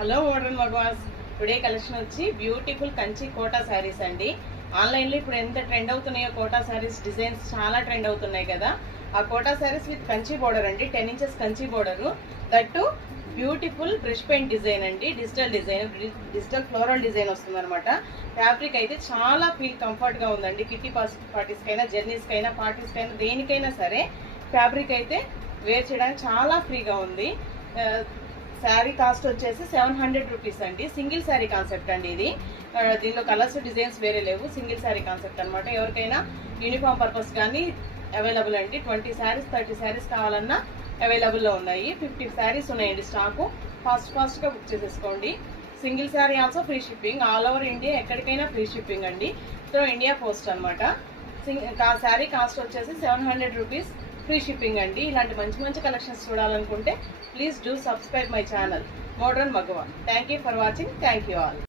Hello modern మగవాస్. Today collection వచ్చి beautiful Kanchi Kota saris అండి. ఆన్లైన్లో ఇప్పుడు ఎంత ట్రెండ్ అవుతున్నాయో కోటా శారీస్ డిజైన్స్ చాలా ట్రెండ్ అవుతున్నాయి కదా. ఆ Kota saris with Kanchi border అండి, 10 inches Kanchi border, that beautiful brush paint design అండి. డిజిటల్ ఫ్లోరల్ డిజైన్ వస్తుంది అనమాట. ఫ్యాబ్రిక్ అయితే చాలా ఫీల్ కంఫర్ట్ గా ఉందండి. కిట్టి పార్టీస్ కైనా, జర్నీస్ కైనా, పార్టీస్ కైనా, దేనికైనా సరే ఫ్యాబ్రిక్ అయితే వేర్ చేయడానికి చాలా ఫ్రీగా ఉంది. శారీ కాస్ట్ వచ్చేసి 700 రూపీస్ అండి. సింగిల్ శారీ కాన్సెప్ట్ అండి ఇది. దీనిలో కలర్స్ డిజైన్స్ వేరే లేవు, సింగిల్ శారీ కాన్సెప్ట్ అనమాట. ఎవరికైనా యూనిఫామ్ పర్పస్ కానీ అవైలబుల్ అండి. 20 శారీస్ 30 శారీస్ కావాలన్నా అవైలబుల్లో ఉన్నాయి. 50 శారీస్ ఉన్నాయండి స్టాకు. ఫాస్ట్గా బుక్ చేసేసుకోండి. Single sari also free shipping, all over India ఎక్కడికైనా ఫ్రీ షిప్పింగ్ అండి. త్రూ ఇండియా పోస్ట్ అనమాట. శారీ కాస్ట్ వచ్చేసి 700 రూపీస్, ఫ్రీ షిప్పింగ్ అండి. ఇలాంటి మంచి మంచి కలెక్షన్స్ చూడాలనుకుంటే please do subscribe my channel modern మగవా. Thank you for watching. Thank you all.